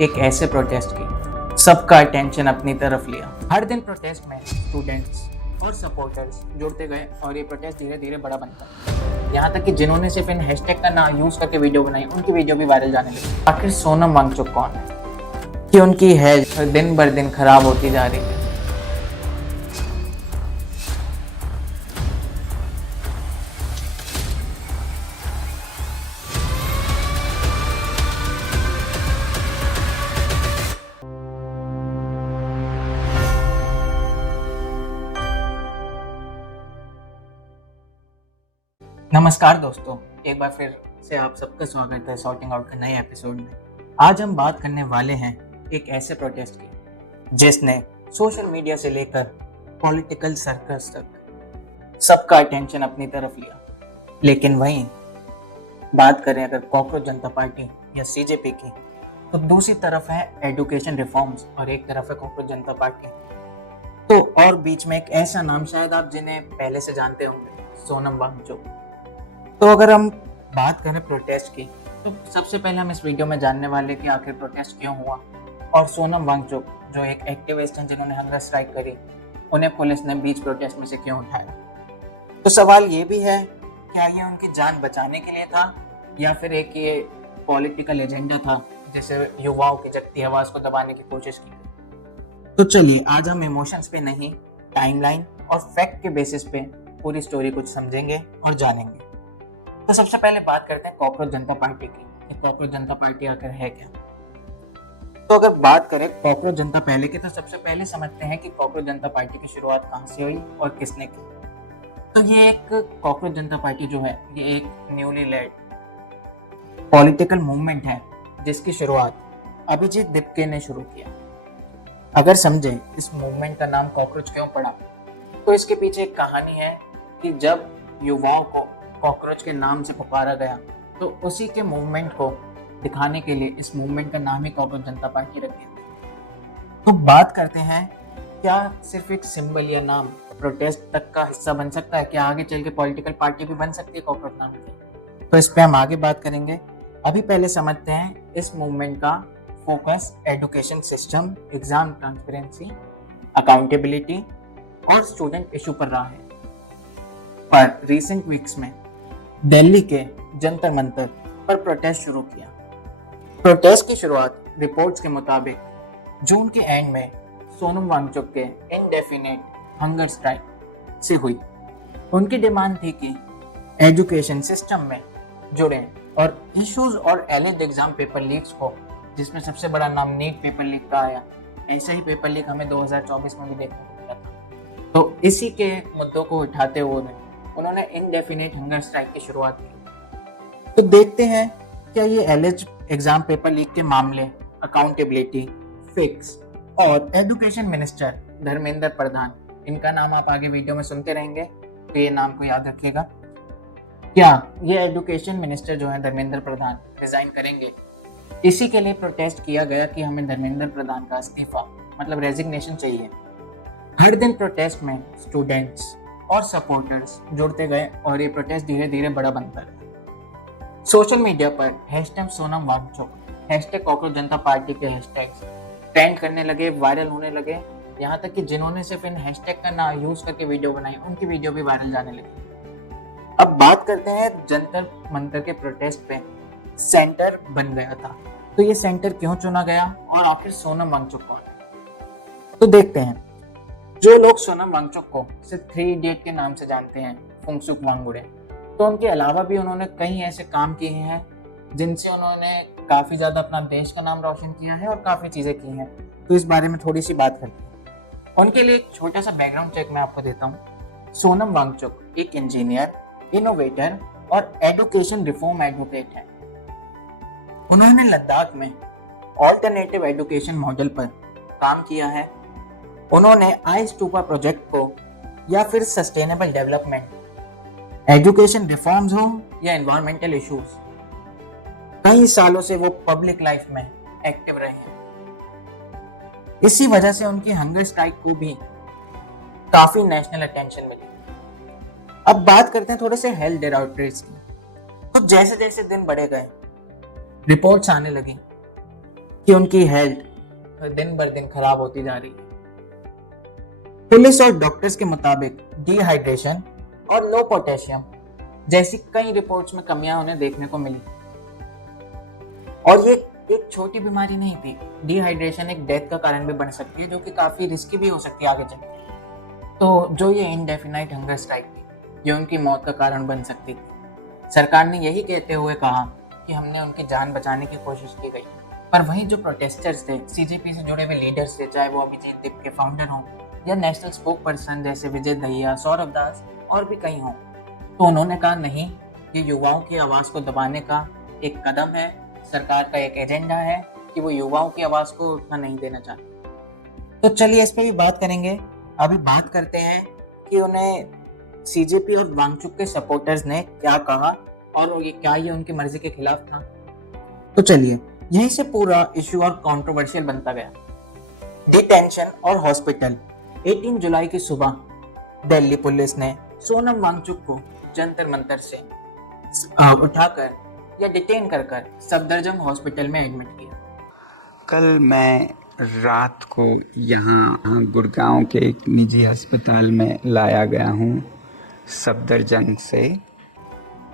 एक ऐसे प्रोटेस्ट की सबका अटेंशन अपनी तरफ लिया। हर दिन प्रोटेस्ट में स्टूडेंट्स और सपोर्टर्स जुड़ते गए और ये प्रोटेस्ट धीरे धीरे बड़ा बनता है। यहाँ तक कि जिन्होंने सिर्फ इन हैशटैग का नाम यूज करके वीडियो बनाई, उनकी वीडियो भी वायरल जाने लगी। आखिर सोनम वांगचुक कौन है कि उनकी हेल्थ दिन बर दिन खराब होती जा रही है? नमस्कार दोस्तों, एक बार फिर से आप सबका स्वागत है सॉर्टिंग आउट के नए एपिसोड में। आज हम बात करने वाले हैं एक ऐसे प्रोटेस्ट की जिसने सोशल मीडिया से लेकर पॉलिटिकल सर्कल्स तक सबका अटेंशन अपनी तरफ लिया। लेकिन वहीं बात करें अगर कॉकरोच जनता पार्टी या सीजेपी की, तो दूसरी तरफ है एजुकेशन रिफॉर्म्स और एक तरफ है कॉकरोच जनता पार्टी। तो और बीच में एक ऐसा नाम शायद आप जिन्हें पहले से जानते होंगे, सोनम वांगचुक। तो अगर हम बात करें प्रोटेस्ट की, तो सबसे पहले हम इस वीडियो में जानने वाले कि आखिर प्रोटेस्ट क्यों हुआ और सोनम वांगचुक जो एक एक्टिविस्ट हैं जिन्होंने हंगर स्ट्राइक करी, उन्हें पुलिस ने बीच प्रोटेस्ट में से क्यों उठाया। तो सवाल ये भी है, क्या ये उनकी जान बचाने के लिए था या फिर एक ये पॉलिटिकल एजेंडा था जिसे युवाओं की जगती आवाज को दबाने की कोशिश की गई। तो चलिए आज हम इमोशंस पे नहीं, टाइमलाइन और फैक्ट के बेसिस पे पूरी स्टोरी कुछ समझेंगे और जानेंगे। तो सबसे पहले बात करते हैं कॉकरोच जनता पार्टी की। कॉकरोच जनता पार्टी आखिर है क्या? तो अगर बात करें कॉकरोच जनता पहले की, तो सबसे पहले समझते हैं कि कॉकरोच जनता पार्टी की शुरुआत कहाँ से हुई और किसने की। तो ये एक कॉकरोच जनता पार्टी जो है, ये एक न्यूली लेड पॉलिटिकल मूवमेंट है जिसकी शुरुआत अभिजीत दिपके ने शुरू किया। अगर समझे इस मूवमेंट का नाम कॉकरोच क्यों पड़ा, तो इसके पीछे एक कहानी है कि जब युवाओं को कॉकरोच के नाम से पुकारा गया, तो उसी के मूवमेंट को दिखाने के लिए इस मूवमेंट का नाम ही कॉकरोच जनता पार्टी रख दिया। तो बात करते हैं, क्या सिर्फ एक सिंबल या नाम प्रोटेस्ट तक का हिस्सा बन सकता है? क्या आगे चल के पॉलिटिकल पार्टी भी बन सकती है कॉकरोच नाम की? तो इस पे हम आगे बात करेंगे। अभी पहले समझते हैं इस मूवमेंट का focus education system, exam transparency, accountability और स्टूडेंट इशू पर रहा है। पर रिसेंट वीक्स में दिल्ली के जंतर मंतर पर प्रोटेस्ट शुरू किया। प्रोटेस्ट की शुरुआत रिपोर्ट्स के मुताबिक जून के एंड में सोनम वांगचुक के इनडेफिनेट हंगर स्ट्राइक से हुई। उनकी डिमांड थी कि एजुकेशन सिस्टम में जुड़े और इश्यूज और एलिड एग्जाम पेपर लीक्स को, जिसमें सबसे बड़ा नाम नीट पेपर लीक का आया, ऐसे ही पेपर लीक हमें 2024 में भी देखने को मिला था। तो इसी के मुद्दों को उठाते हुए उन्होंने इनडेफिनेट हंगर स्ट्राइक की शुरुआत की। तो देखते हैं क्या ये एलिज एग्जाम पेपर लीक के मामले, अकाउंटेबिलिटी फिक्स और एजुकेशन मिनिस्टर धर्मेंद्र प्रधान, इनका नाम आप आगे वीडियो में सुनते रहेंगे, तो ये नाम को याद रखिएगा। क्या ये एजुकेशन मिनिस्टर जो है धर्मेंद्र प्रधान रिजाइन करेंगे? इसी के लिए प्रोटेस्ट किया गया कि हमें धर्मेंद्र प्रधान का इस्तीफा, मतलब रेजिग्नेशन चाहिए। हर दिन प्रोटेस्ट में स्टूडेंट्स और सपोर्टर्स जुड़ते गए और ये प्रोटेस्ट धीरे धीरे बड़ा बनता गया। सोशल मीडिया पर hashtag Sonam Wangchuk, hashtag cockroach Janata party के हैशटैग्स ट्रेंड करने लगे, वायरल होने लगे। यहाँ तक कि जिन्होंने सिर्फ इन हैशटैग का नाम यूज करके वीडियो बनाई, उनकी वीडियो भी वायरल जाने लगी। अब बात करते हैं जंतर मंतर के प्रोटेस्ट पे सेंटर बन गया था। तो ये सेंटर क्यों चुना गया और आखिर सोनम वांगचुक कौन है? तो देखते हैं। जो लोग सोनम वांगचुक को सिर्फ 3 इडियट के नाम से जानते हैं, फुंगसुक वांगचुक, तो उनके अलावा भी उन्होंने कई ऐसे काम किए हैं जिनसे उन्होंने काफी ज्यादा अपना देश का नाम रोशन किया है और काफी चीजें की हैं। तो इस बारे में थोड़ी सी बात करते हैं। उनके लिए एक छोटा सा बैकग्राउंड चेक मैं आपको देता हूँ। सोनम वांगचुक एक इंजीनियर, इनोवेटर और एजुकेशन रिफॉर्म एडवोकेट है। उन्होंने लद्दाख में ऑल्टरनेटिव एजुकेशन मॉडल पर काम किया है। उन्होंने आई-स्टूपा प्रोजेक्ट को या फिर सस्टेनेबल डेवलपमेंट, एजुकेशन रिफॉर्म्स हो या एनवायरमेंटल इश्यूज, कई सालों से वो पब्लिक लाइफ में एक्टिव रहे हैं। इसी वजह से उनकी हंगर स्ट्राइक को भी काफी नेशनल अटेंशन मिली। अब बात करते हैं थोड़े से हेल्थ डायरेक्टरेट्स की। तो जैसे जैसे दिन बढ़े गए, रिपोर्ट्स आने लगी कि उनकी हेल्थ दिन बर दिन खराब होती जा रही है। पुलिस और डॉक्टर्स के मुताबिक डिहाइड्रेशन और लो पोटेशियम जैसी कई रिपोर्ट्स में कमियां उन्हें देखने को मिली। और ये एक छोटी बीमारी नहीं थी। डिहाइड्रेशन एक डेथ का कारण भी बन सकती है, जो कि काफी रिस्की भी हो सकती है आगे चलकर। तो जो ये इंडेफिनाइट हंगर स्ट्राइक थी, ये उनकी मौत का कारण बन सकती थी। सरकार ने यही कहते हुए कहा कि हमने उनकी जान बचाने की कोशिश की गई। पर वहीं जो प्रोटेस्टर्स थे, सीजेपी से जुड़े हुए लीडर्स थे, चाहे वो अभिजीत दीप के फाउंडर हों या नेशनल स्पोक पर्सन जैसे विजय दहिया, सौरभ दास और भी कई हों, तो उन्होंने कहा नहीं, ये युवाओं की आवाज को दबाने का एक कदम है। सरकार का एक एजेंडा है कि वो युवाओं की आवाज को उठना नहीं देना चाहते। तो चलिए इस पे भी बात करेंगे। अभी बात करते हैं कि उन्हें सीजेपी और वांगचुक के सपोर्टर्स ने क्या कहा और ये उनकी मर्जी के खिलाफ था। तो चलिए यहीं से पूरा इश्यू और कंट्रोवर्शियल बनता गया। डिटेंशन और हॉस्पिटल। 18 जुलाई की सुबह दिल्ली पुलिस ने सोनम वांगचुक को जंतर मंतर से उठाकर या डिटेन कर सफदरजंग हॉस्पिटल में एडमिट किया। कल मैं रात को यहाँ गुड़गांव के एक निजी अस्पताल में लाया गया हूँ सफदरजंग से।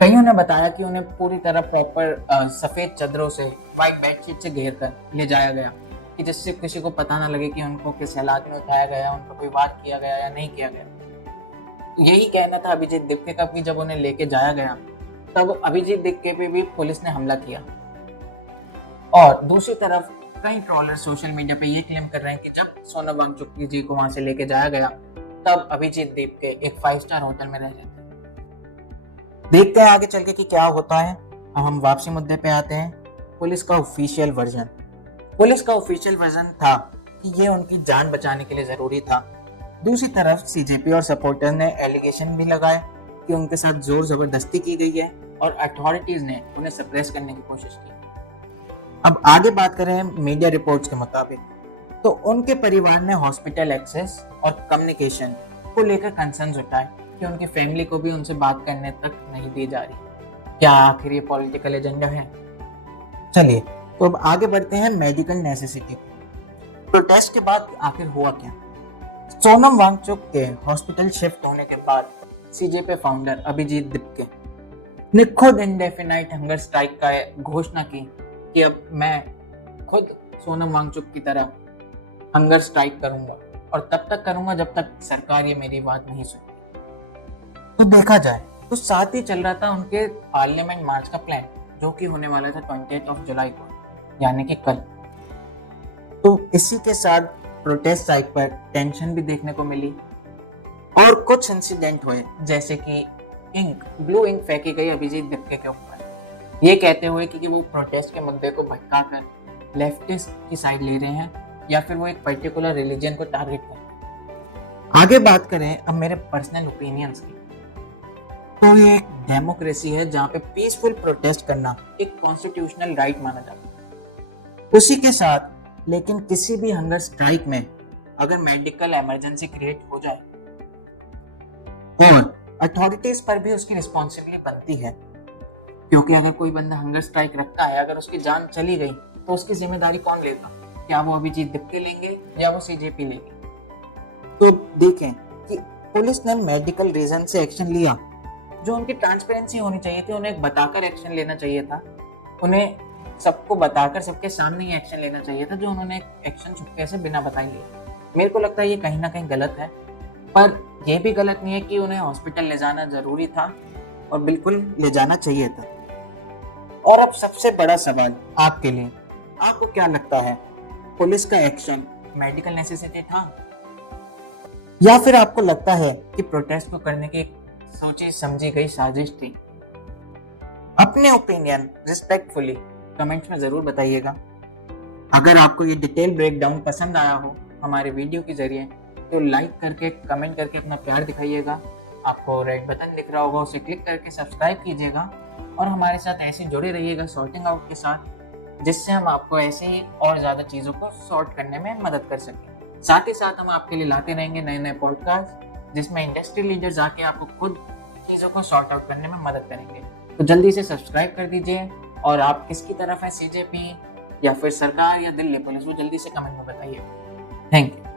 कईयों ने बताया कि उन्हें पूरी तरह प्रॉपर सफेद चादरों से, व्हाइट बेडशीट से घेर कर ले जाया गया, कि जिससे किसी को पता ना लगे कि उनको किस हालात में उठाया गया, उन पर कोई वार किया गया या नहीं किया गया। यही कहना था अभिजीत दीपके का कि जब उन्हें लेके जाया गया तब अभिजीत दीपके पे भी पुलिस ने हमला किया। और दूसरी तरफ कई ट्रोलर सोशल मीडिया पे ये क्लेम कर रहे हैं कि जब सोनम वांगचुक जी को वहां से लेके जाया गया तब अभिजीत दीपके एक 5 स्टार होटल में रह रहे थे। देखते हैं आगे चल के कि क्या होता है। अब हम वापसी मुद्दे पे आते हैं। पुलिस का ऑफिशियल वर्जन था कि ये उनकी जान बचाने के लिए जरूरी था। दूसरी तरफ सीजेपी और सपोर्टर ने एलिगेशन भी लगाए कि उनके साथ जोर जबरदस्ती की गई है और अथॉरिटीज ने उन्हें सप्रेस करने की कोशिश की। अब आगे बात करें मीडिया रिपोर्ट्स के मुताबिक, तो उनके परिवार ने हॉस्पिटल एक्सेस और कम्युनिकेशन को लेकर कंसर्न्स उठाए कि उनकी फैमिली को भी उनसे बात करने तक नहीं दी जा रही। क्या आखिर ये पॉलिटिकल एजेंडा है? चलिए तो अब आगे बढ़ते हैं मेडिकल नेसेसिटी। प्रोटेस्ट के बाद आखिर हुआ क्या? सोनम वांगचुक के हॉस्पिटल शिफ्ट होने के बाद सीजेपी फाउंडर अभिजीत दीपके ने खुद इंडेफिनाइट हंगर स्ट्राइक का घोषणा की कि अब मैं खुद सोनम वांगचुक की तरह हंगर स्ट्राइक करूंगा और तब तक करूंगा जब तक सरकार ये मेरी बात नहीं सुनती। तो देखा जाए तो साथ ही चल रहा था उनके पार्लियामेंट मार्च का प्लान, जो कि होने वाला था 28 जुलाई को, यानी कि कल। तो इसी के साथ प्रोटेस्ट स्ट्राइक पर टेंशन भी देखने को मिली और कुछ इंसिडेंट हुए, जैसे कि ब्लू इंक फेंकी गई अभिजीत दीपके के ऊपर, ये कहते हुए कि वो प्रोटेस्ट के मुद्दे को भटकाकर लेफ्टिस्ट की साइड ले रहे हैं या फिर वो एक पर्टिकुलर रिलीजन को टारगेट कर रहे हैं। आगे बात करें अब मेरे पर्सनल ओपिनियंस की, तो ये एक डेमोक्रेसी है जहाँ पे पीसफुल प्रोटेस्ट करना एक कॉन्स्टिट्यूशनल राइट माना जाता है। उसी के साथ लेकिन किसी भी हंगर स्ट्राइक में अगर मेडिकल इमरजेंसी क्रिएट हो जाए और अथॉरिटीज पर भी उसकी रिस्पॉन्सिबिलिटी बनती है, क्योंकि अगर कोई बंदा हंगर स्ट्राइक रखता है, अगर उसकी जान चली गई तो उसकी जिम्मेदारी कौन लेगा? क्या वो अभिजीत दीपके लेंगे या वो सीजेपी लेंगे? तो देखें कि पुलिस ने मेडिकल रीजन से एक्शन लिया, जो उनकी ट्रांसपेरेंसी होनी चाहिए थी। उन्हें बताकर एक्शन लेना चाहिए था, उन्हें सबको बताकर सबके सामने ही एक्शन लेना चाहिए था, जो उन्होंने एक्शन चुपके से बिना बताए लिया। मेरे को लगता है ये कहीं ना कहीं गलत है, पर यह भी गलत नहीं है कि उन्हें हॉस्पिटल ले जाना जरूरी था और बिल्कुल ले जाना चाहिए था। और अब सबसे बड़ा सवाल आपके लिए, आपको क्या लगता है, पुलिस का एक्शन मेडिकल नेसेसिटी था या फिर आपको लगता है कि प्रोटेस्ट को करने की सोची समझी गई साजिश थी? अपने ओपिनियन रिस्पेक्टफुली कमेंट्स में जरूर बताइएगा। अगर आपको ये डिटेल ब्रेकडाउन पसंद आया हो हमारे वीडियो के जरिए, तो लाइक करके कमेंट करके अपना प्यार दिखाइएगा। आपको रेड बटन दिख रहा होगा, उसे क्लिक करके सब्सक्राइब कीजिएगा और हमारे साथ ऐसे जुड़े रहिएगा सॉर्टिंग आउट के साथ, जिससे हम आपको ऐसे ही और ज़्यादा चीज़ों को सॉर्ट करने में मदद कर सकें। साथ ही साथ हम आपके लिए लाते रहेंगे नए नए पॉडकास्ट, जिसमें इंडस्ट्री लीडर्स आके आपको खुद चीज़ों को सॉर्ट आउट करने में मदद करेंगे। तो जल्दी से सब्सक्राइब कर दीजिए। और आप किसकी तरफ है, सीजेपी, या फिर सरकार या दिल्ली पुलिस, वो जल्दी से कमेंट में बताइए। Thank you.